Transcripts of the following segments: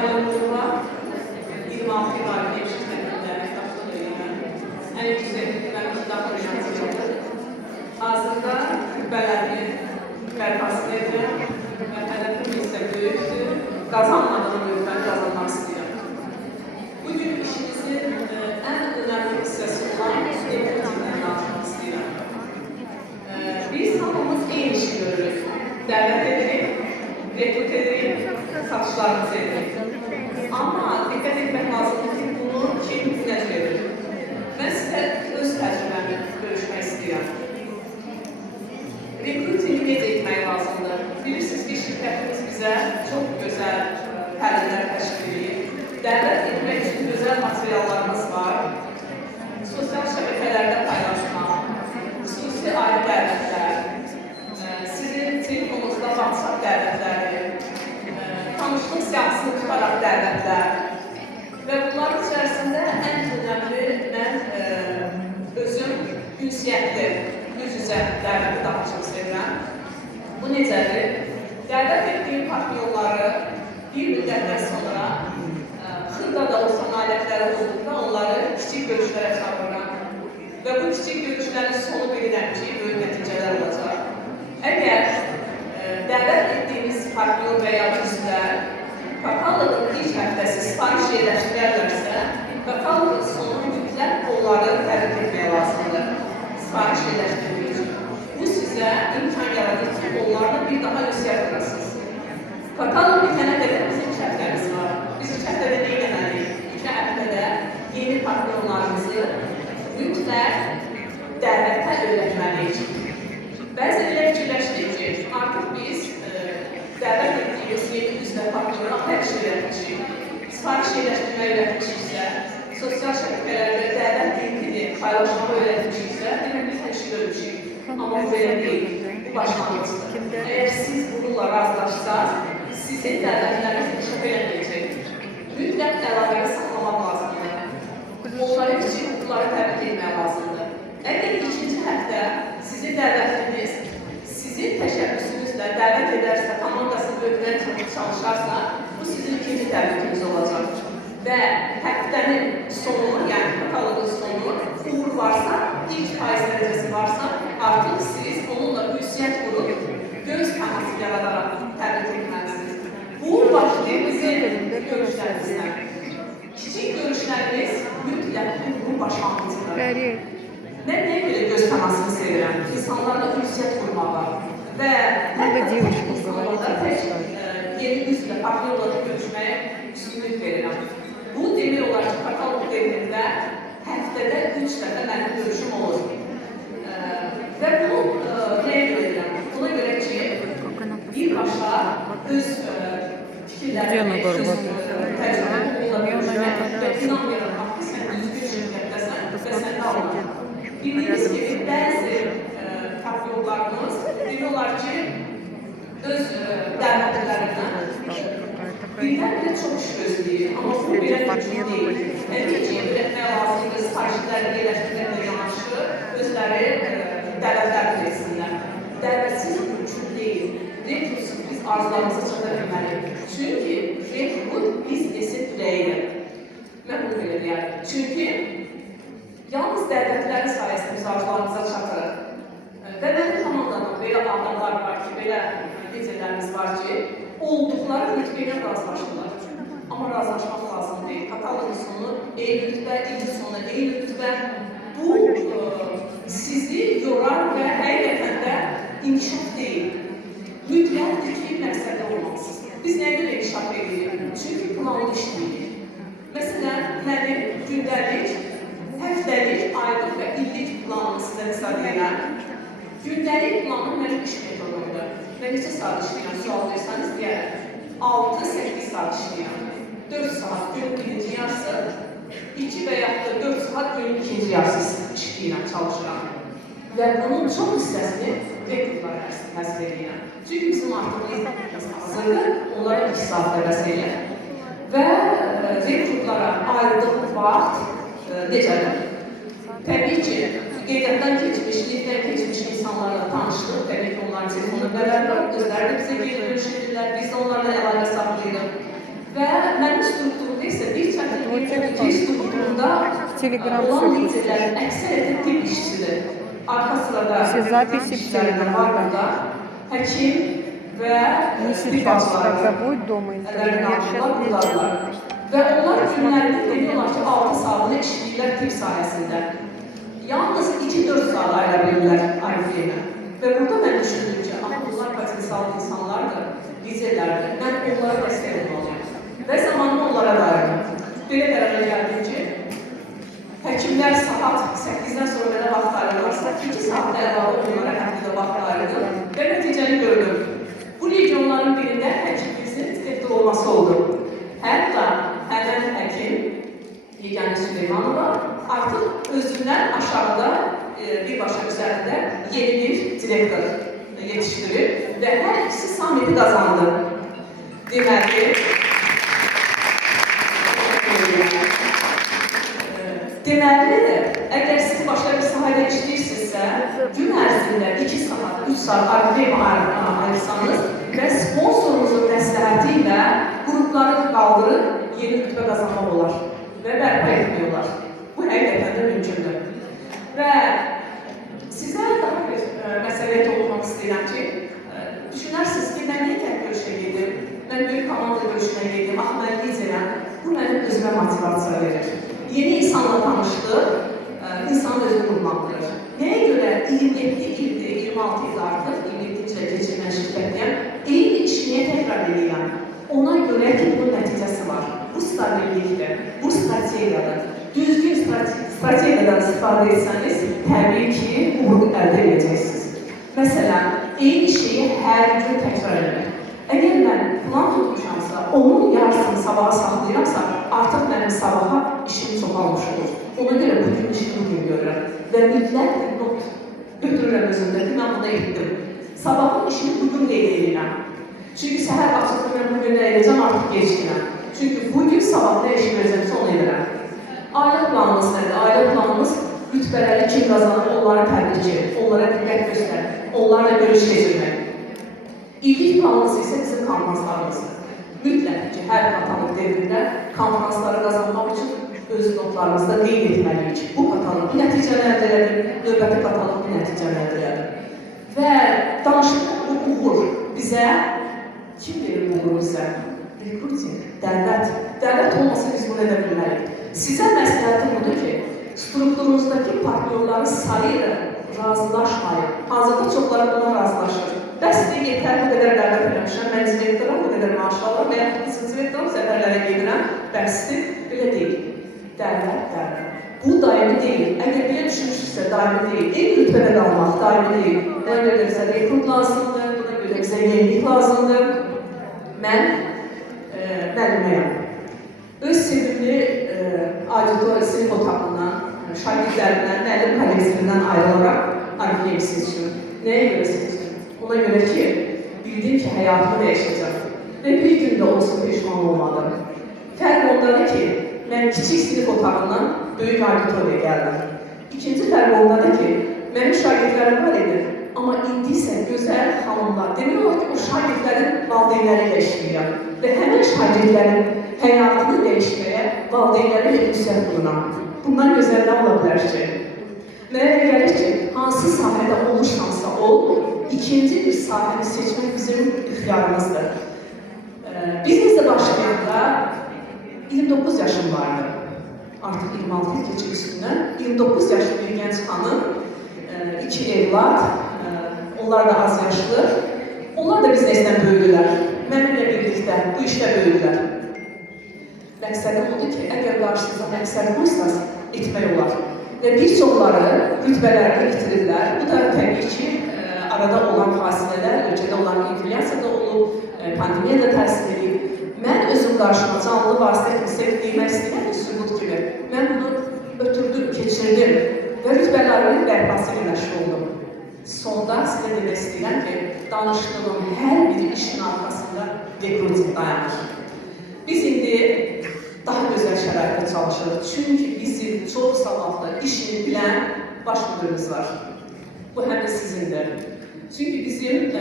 ayrılığında 26 yıl var hemşirliklerinde emektaşlık eyleme. En yüksek hükümetimizden koruyan hazırda kübbələrini bərpasını edirəm və hədəfim isə böyükdür. Qazanmadığım ürünləri qazanmaq istəyirəm. Bugün işimizin ən önemli hissəsi olan eğitimden danışmaq istəyirəm. Biz hamımız eyni işi görürük. Dəvət edirik, rekrut edirik, satışlarımızı edirik. Amma diqqət etmək lazımdır ki, bunu kim nəzr edir? Mən sizə öz təcrübəmi görüşmək istəyirəm. Rekrutingi necə etmək lazımdır? Bilirsiniz ki, şirkətimiz bizə çox gözəl həllər təşkil edir. Dəvət etmək üçün gözəl materiallarımız var. Sosial şəbəkələrdə paylaşmaq, xüsusi ayrı dəvətlər, sizin telefonunuzda WhatsApp dəvətləri, tanışlıq siyasını tutaraq dəvətlər və bunların içərisində ən önəmli mən özüm ünsiyyətli, yüz-yüzə dəvəti daha çox sevirəm. Bu necədir? Dəvət etdiyim partnyorları bir müddətdən sonra xırda da olsa nailiyyətləri olduğunda onları kiçik görüşlərə çağırıram. Və bu kiçik görüşlərin sonu bilirəm ki, böyük nəticələr olacaq. Əgər dəvət etdiyimiz partnyor və ya üzvlər katalogın ilk həftəsi sipariş yerləşdirərlərsə, katalogın sonu mütləq onları təbrik etməyə lazımdır. Sipariş yerləşdirmək üçün. Bu sizə imkan yaradır ki, onlarla bir daha ünsiyyət qurasınız. Katalog bitənə qədər bizim 2 həftəmiz var. Biz 2 həftədə nə etməliyik? 2 həftədə yeni partnyorlarımızı mütləq dəvətə öyrətməliyik. Bəzi elə fikirləşdik ki, artıq biz dəvət etdiyimiz yeni üzvə partnyorla hər şey öyrətmişik. Sipariş yerləşdirməyi öyrətmişiksə, sosial şəbəkələrdə dəvət linkini paylaşmağı öyrətmişiksə, demək biz hər şey görmüşük. Amma bu belə deyil, bu başlanğıcdır. Əgər siz bununla razılaşsaq, sizin dəvətləriniz inkişaf edəcək. Mütləq əlaqəni saxlamaq lazımdır. Onları kiçik hüquqları təbrik etmək lazımdır. Əgər ikinci həftə sizin dəvətliniz, sizin təşəbbüsünüzlə dəvət edərsə, komandasını böyüklər çalışarsa, bu sizin ikinci təbrikiniz olacaq. Və həftənin sonu, yəni katalogun sonu, uğur varsa, ilk faiz dərəcəsi varsa, artıq siz onunla ünsiyyət qurub, göz təması yaradaraq təbrik etməlisiniz. Bu başlayır bizim görüşlərimizdən. Kiçik görüşlərimiz mütləq uğurun başlanğıcıdır. Mən nəyə görə göz təmasını sevirəm? İnsanlarla ünsiyyət qurmağa və hətta insanlarla tək yeni üzvlə, partnyorla görüşməyə üstünlük verirəm. Bu demək olar ki, katalog devrində həftədə 3 dəfə mənim görüşüm olur. Və bunu nəyə görə edirəm? Buna görə ki, birbaşa öz fikirlərini, təcrübəmi ola görüşmək və inan yaratmaq ki, sən düzgün şirkətdəsən və səndə almaq. Bildiyiniz gibi bəzi partnyorlarımız deyiyorlar ki, öz dəvətlərindən birdən-birə çox iş gözləyir. Amma bu belə mümkün deyil. Nəticəyə üretmək lazımdır, siparişləri yerləşdirməklə yanaşı, özləri dəvətlər üretsinlər. Dəvətsiz mümkün deyil. Rekrutsuz biz arzularımızı çata bilməliyik. Çünki rekrut biznesin ürəyidir. Mən bunu belə deyərdim. Çünki yalnız dəvətlərin sayəsində biz arzularımıza çatırıq. Və mənim komandamın belə adamlar var ki, belə liderlərimiz var ki, olduqları rütbəylə razılaşırlar. Amma razılaşmaq lazım deyil. Katalogun sonu eyni rütbə, ilk sonu eyni rütbə. Bu sizi yorar və həqiqətən də inkişaf deyil. Mütləqdir ki, məqsəddə olmalısınız. Biz nəyə görə inkişaf edirik? Çünki planlı işləyirik. Məsələn, mənim gündəlik, həftəlik, aylıq və illik planını sizə misal edirəm. Gündəlik planım mənim iş metodumdur. Və neçə saat işləyirəm, sual versəniz deyərəm. 6-8 saat işləyirəm. 4 saat günün birinci yarısı, 2 və yaxud da 4 saat günün ikinci yarısı işləyirəm, çalışıram. Və bunun çox hissəsini rekrutlara həsb edirəm. Çünki bizim artıqımız hazırdır, onlara 2 saatda vəs edirəm. Və rekrutlara ayrıldıq vaxt necədir? Təbii ki, qeydiyyatdan keçmiş, liddən keçmiş insanlarla tanışdıq. Təbii ki, onların telefonuna bərabər, özləri də bizə geri dönüş edirlər, biz də onlarla əlaqə saxlayırıq. Və mənim strukturumda isə bir çətinlik strukturunda olan liderlərin əksəriyyəti tibb işçisidir. Arka sırada işçilərdən var burada həkim və tibb bacıları. Və onlar günlərində deyiyorlar ki, 6 saatını işləyirlər tibb sahəsində. Yalnız 2-4 saat ayıra bilirlər ayrı-ayrı. Və burada mən düşündüm ki, bunlar potensial insanlardır, liderlərdir. Mən onlara dəstək olmalıyım. Və zamanını onlara dayanır. Belə qərara gəldim ki, həkimlər saat 8-dən sonra belə vaxt ayırırlarsa, 2 saatda əlavə onlara həftədə vaxt ayırır və nəticəni gördüm. Bu legionların birində həkimimizin direktor olması oldu. Hətta həmən həkim Yeganə Süleymanova artıq özündən aşağıda birbaşa üzərində yeni bir direktor yetişdirir və hər ikisi samiti qazandı. Deməlidir, əgər siz başqa bir sahədə işləyirsinizsə, gün ərzində 2 saat, 3 saat ayırsanız və sponsorunuzun məsləhəti ilə qrupları qaldırıb yeni rütbə qazanmaq olar və bərpa etmək olar. Bu həqiqətən də mümkündür. Və sizə daha bir məsələyə toxunmaq istəyirəm ki, düşünərsiniz ki, mən niyə tək görüşə gedim, mən böyük komanda görüşünə gedim, mən liderəm, bu mənim özümə motivasiya verir. Yeni insanla tanışdıq, insan özünü qurmaqdır. Nəyə görə 27 ildir, 26 il artıq, 27 ilə keçirmən şirkətdəyəm, eyni işi niyə təkrar edirəm? Ona görə ki, bunun nəticəsi var. Bu stabillikdir, bu strategiyadır. Düzgün strategiyadan istifadə etsəniz, təbii ki, uğur əldə edəcəksiniz. Məsələn, eyni şeyi hər gün təkrar etmək. Əgər mən plan tutmuşamsa, onun yarısını sabaha saxlayıramsa, artıq mənim sabaha işim çoxalmış olur. Ona görə bugün işimi bugün görürəm. Və mütləq not götürürəm özümdə ki, mən bunu etdim. Sabahın işini bugün qeyd edirəm. Çünki səhər açıqda mən bugün nə edəcəm, artıq gecikirəm. Çünki bugün sabah nə işi verəcəmsə onu edirəm. Ailə planımız nədir? Ailə planımız rütbələri kim qazanır, onlara təbrik edir, onlara diqqət göstərir, onlarla görüş keçirmək. İllik planımız isə bizim konferanslarımızdır. Mütləq ki, hər katalog devrində konferansları qazanmaq üçün öz notlarımızda qeyd etməliyik. Bu katalog bu nəticəni əldə edir, növbəti katalog bu nəticəni əldə edir. Və danışdığım bu uğur bizə, kim verir bu uğur bizə? Rekruting, dəvət. Dəvət olmasa biz bunu edə bilməliyik. Sizə məsləhətim budur ki, strukturunuzdakı partnyorları sayıyla razılaşmayın. Hazırda çoxları buna razılaşır. Bəs deyə yetər, bu qədər dəvət eləmişəm, mən direktoram, bu qədər maaş alır və yaxud da direktoram, səfərlərə gedirəm, bəsdir, belə deyil. Dəvət. Bu daimi deyil. Əgər belə düşünmüşsünüzsə, daimi deyil. Eyni rütbədə qalmaq daimi deyil. Buna görə bizə rekrut lazımdır, buna görə bizə yenilik lazımdır. Mən müəlliməyəm. Öz sevimli auditor sinif otağından, şagirdlərindən, müəllim kollektivindən ayrılaraq Arifliyemi seçdim. Nəyə görə seçdim? Ona görə ki, bildim ki, həyatımı dəyişəcəm və bir gündə olsun peşman olmadım. Fərq ondadır ki, mən kiçik sinif otağından böyük auditoriya gəldim. İkinci fərq ondadır ki, mənim şagirdlərim var idi, amma indi isə gözəl xanımlar. Demək olar ki, o şagirdlərin valideynləri ilə işləyirəm və həmin şagirdlərin həyatını dəyişməyə valideynləri ilə müsət bulunan. Bundan gözəl nə ola bilər ki? Mənə gəlir ki, hansı sahədə olursansa ol, ikinci bir sahəni seçmək bizim ixtiyarımızdır. Biznesdə başlayanda 29 yaşım vardı. Artıq 26 il keçib üstündən. 29 yaşlı bir gənc xanım, 2 evlad, onlar da az yaşlı. Onlar da biznesdən böyüdülər. Mənimlə birlikdə bu işdə böyüdülər. Məqsədim odur ki, əgər qarşınıza məqsəd qoysanız, etmək olar. Və bir çoxları rütbələrini itirirlər. Bu da təbii ki, arada olan fasilələr, ölkədə olan inflyasiya da olub, pandemiya da təsir edib. Mən özüm qarşıma canlı vasitə kimi demək istəyirəm ki, sübut kimi. Mən bunu ötürdüm, keçirdim və rütbələrinin bərpası ilə məşğul oldum. Sonda sizə demək istəyirəm ki, danışdığım hər bir işin arxasında rekruting dayanır. Biz indi daha gözəl şəraitdə çalışırıq. Çünki bizim çox savadlı, işini bilən baş müdürümüz var. Bu həm də sizindir. Çünki bizim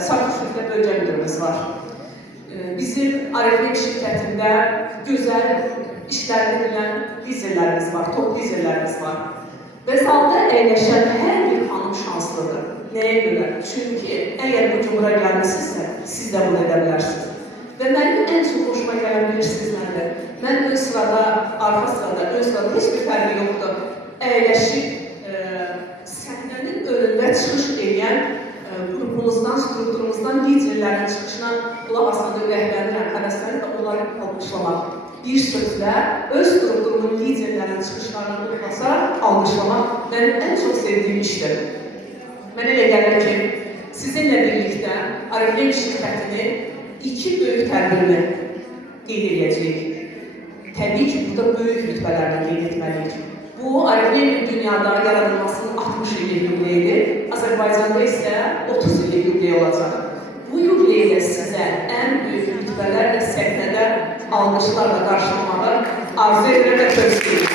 sakit şirkət bölgə müdürümüz var. Bizim Ariflem şirkətində gözəl işlərini bilən liderlərimiz var, top liderlərimiz var. Və zalda əyləşən hər bir xanım şanslıdır. Nəyə görə? Çünki əgər bu cumhura gəlməsinizsə, siz də bunu edə bilərsiniz. Və mənim ən çox xoşuma gələn bilirsiniz nədir? Mən ön sırada, arxa sırada, ön sırada heç bir fərqi yoxdur. Əyləşib səhnənin önündə çıxış edən qrupumuzdan, strukturumuzdan liderlərin çıxışına qulaq asanda rəhbərlərlə, həvəsləri də onları alqışlamaq. Bir sözlə, öz strukturumun liderlərin çıxışlarına qulaqasaraq alqışlamaq mənim ən çox sevdiyim işdir. Mənə elə gəlir ki, sizinlə birlikdə Ariflem şirkətinin 2 böyük tədbirini qeyd edəcəyik. Təbii ki, burada böyük rütbələrlə qeyd etməliyik. Bu, Ariflemin dünyada yaradılmasının 60 illik yubileyidir. Azərbaycanda isə 30 illik yubileyi olacaq. Bu yubileydə sizə ən böyük rütbələrlə səhnədə alqışlarla qarşılamağı arzu edirəm və tövsiyə edirəm.